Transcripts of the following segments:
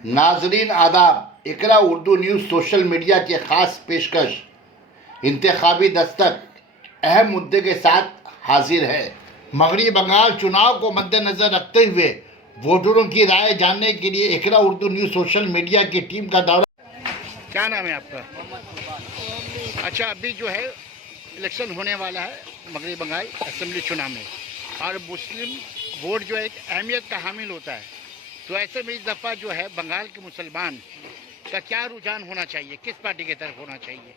नाजरीन आदाब, इकरा Urdu news social media की ख़ास पेशकश इंतखाबी दस्तक अहम मुद्दे के साथ हाजिर है। मगरबी बंगाल चुनाव को मद्देनज़र रखते हुए वोटरों की राय जानने के लिए इकरा उर्दू न्यूज़ सोशल मीडिया की टीम का दौरा। क्या नाम है आपका? अच्छा, अभी जो है इलेक्शन होने वाला है मगरबी बंगाल असेंबली चुनाव में, और मुस्लिम वोट जो है एक अहमियत का हामिल होता है। तो ऐसे में इस दफ़ा जो है बंगाल के मुसलमान का क्या रुझान होना चाहिए, किस पार्टी की तरफ होना चाहिए?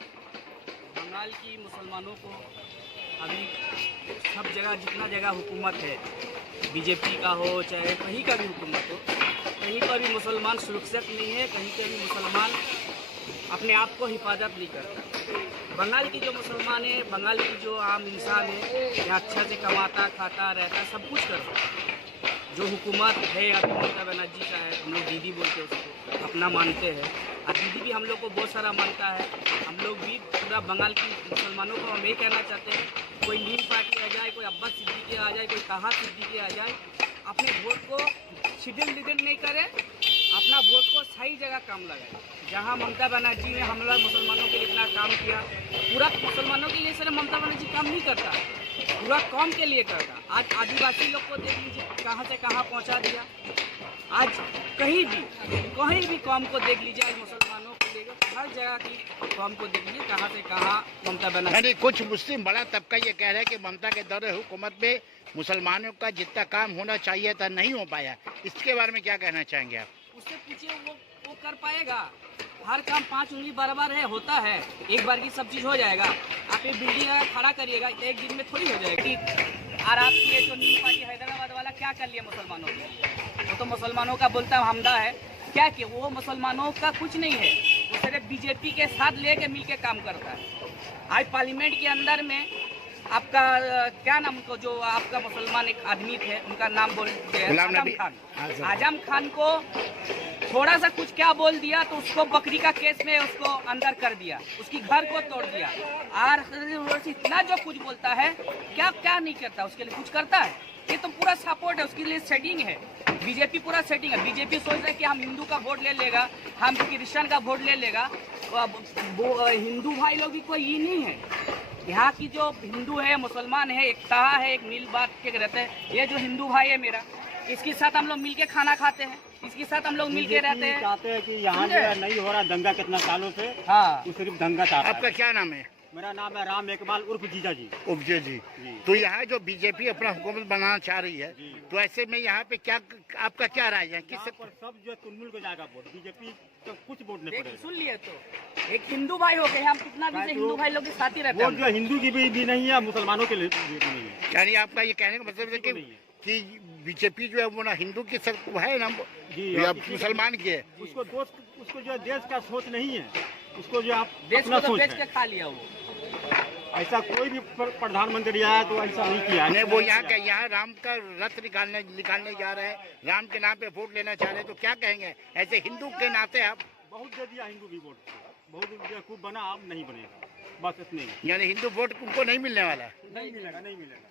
बंगाल की मुसलमानों को अभी सब जगह जितना जगह हुकूमत है, बीजेपी का हो चाहे कहीं का भी हुकूमत हो, कहीं पर भी मुसलमान सुरक्षित नहीं है। कहीं के भी मुसलमान अपने आप को हिफाजत नहीं करता। बंगाल की जो मुसलमान है, बंगाल की जो आम इंसान है, यहाँ अच्छा से कमाता खाता रहता, सब कुछ करता है। जो हुकूमत है अभी ममता बनर्जी का है, हम लोग दीदी बोलते हैं उसको, अपना मानते हैं, और दीदी भी हम लोग को बहुत सारा मानता है। हम लोग भी पूरा बंगाल की मुसलमानों को हम ये कहना चाहते हैं, कोई नीम पार्टी आ जाए, कोई अब्बास सिद्दीकी आ जाए, कोई ताहा सिद्दीकी आ जाए, अपने वोट को शिडिल लिडिल नहीं करे, अपना वोट को सही जगह काम लगाए। जहाँ ममता बनर्जी ने हम लोग मुसलमानों के लिए इतना काम किया, पूरा मुसलमानों के लिए सिर्फ ममता बनर्जी काम नहीं करता, पूरा कौम के लिए करता। आज आदिवासी लोग को देख लीजिए कहाँ से कहाँ पहुँचा दिया। आज कहीं भी कौम को देख लीजिए, आज मुसलमानों को लेकर हर जगह की कौम को देख लीजिए कहाँ से कहाँ ममता बनर्जी। कुछ मुस्लिम बड़ा तबका ये कह रहा है कि ममता के दौरे हुकूमत में मुसलमानों का जितना काम होना चाहिए था नहीं हो पाया। इसके बारे में क्या कहना चाहेंगे आप? उससे पूछिए, वो कर पाएगा? हर काम 5 उंगली बराबर है, होता है, एक बार की सब चीज़ हो जाएगा। आप एक बिल्डिंग अगर खड़ा करिएगा एक दिन में थोड़ी हो जाएगी। और आपकी ये जो न्यू पार्टी हैदराबाद वाला क्या कर लिया मुसलमानों के? वो तो मुसलमानों का बोलता हमदा है, क्या कि वो मुसलमानों का कुछ नहीं है, वो सिर्फ बीजेपी के साथ लेके मिल के काम करता है। आज पार्लियामेंट के अंदर में आपका क्या नाम को, जो आपका मुसलमान एक आदमी थे उनका नाम बोलते हैं आजम खान। आजम खान को थोड़ा सा कुछ क्या बोल दिया तो उसको बकरी का केस में उसको अंदर कर दिया, उसकी घर को तोड़ दिया। और इतना जो कुछ बोलता है, क्या क्या नहीं करता, उसके लिए कुछ करता है? ये तो पूरा सपोर्ट है, उसके लिए सेटिंग है। बीजेपी पूरा सेटिंग है। बीजेपी सोच रहे कि हम हिंदू का वोट ले लेगा, हम क्रिश्चियन का वोट ले लेगा। हिंदू भाई लोग भी कोई ये नहीं है। यहाँ की जो हिंदू है, मुसलमान है, एकता है, एक मिल बात के रहते हैं। ये जो हिंदू भाई है मेरा, इसके साथ हम लोग मिलके खाना खाते हैं, इसके साथ हम लोग मिलके रहते हैं। चाहते हैं कि यहाँ जो है नहीं हो रहा दंगा कितना सालों से। हाँ, वो सिर्फ दंगा चाहता है। आपका क्या नाम है? मेरा नाम है राम एकबाल उर्फ जीजा जी। उपजे जी। तो यहाँ जो बीजेपी अपना हुकूमत बनाना चाह रही है, तो ऐसे में यहाँ पे क्या आपका क्या राय है? किस पर सब जो तुलमुल को जाएगा वोट, बीजेपी तो कुछ वोट नहीं पड़ेगा। सुन लिए तो एक हिंदू भाई हो गए, हम कितना दिन से हिंदू भाई लोग के साथ ही रहते हैं। वोट जो हिंदू की भी नहीं है, मुसलमानों के लिए भी नहीं है। यानी आपका ये कहने का मतलब है कि बीजेपी जो है वो ना हिंदू की सब है ना मुसलमान की है। उसको जो देश का सोच नहीं है, उसको जो आप देश को तो बेच के खा लिया वो। ऐसा कोई भी प्रधानमंत्री आया तो ऐसा नहीं किया। नहीं, वो यहाँ राम का रथ निकालने जा रहे हैं, राम के नाम पे वोट लेना चाह रहे हैं, तो क्या कहेंगे ऐसे हिंदू के नाते? आप बहुत दे दिया हिंदू भी वोट, बहुत खूब बना, अब नहीं बनेगा, बस इतने। यानी हिंदू वोट उनको नहीं मिलने वाला? नहीं मिलेगा।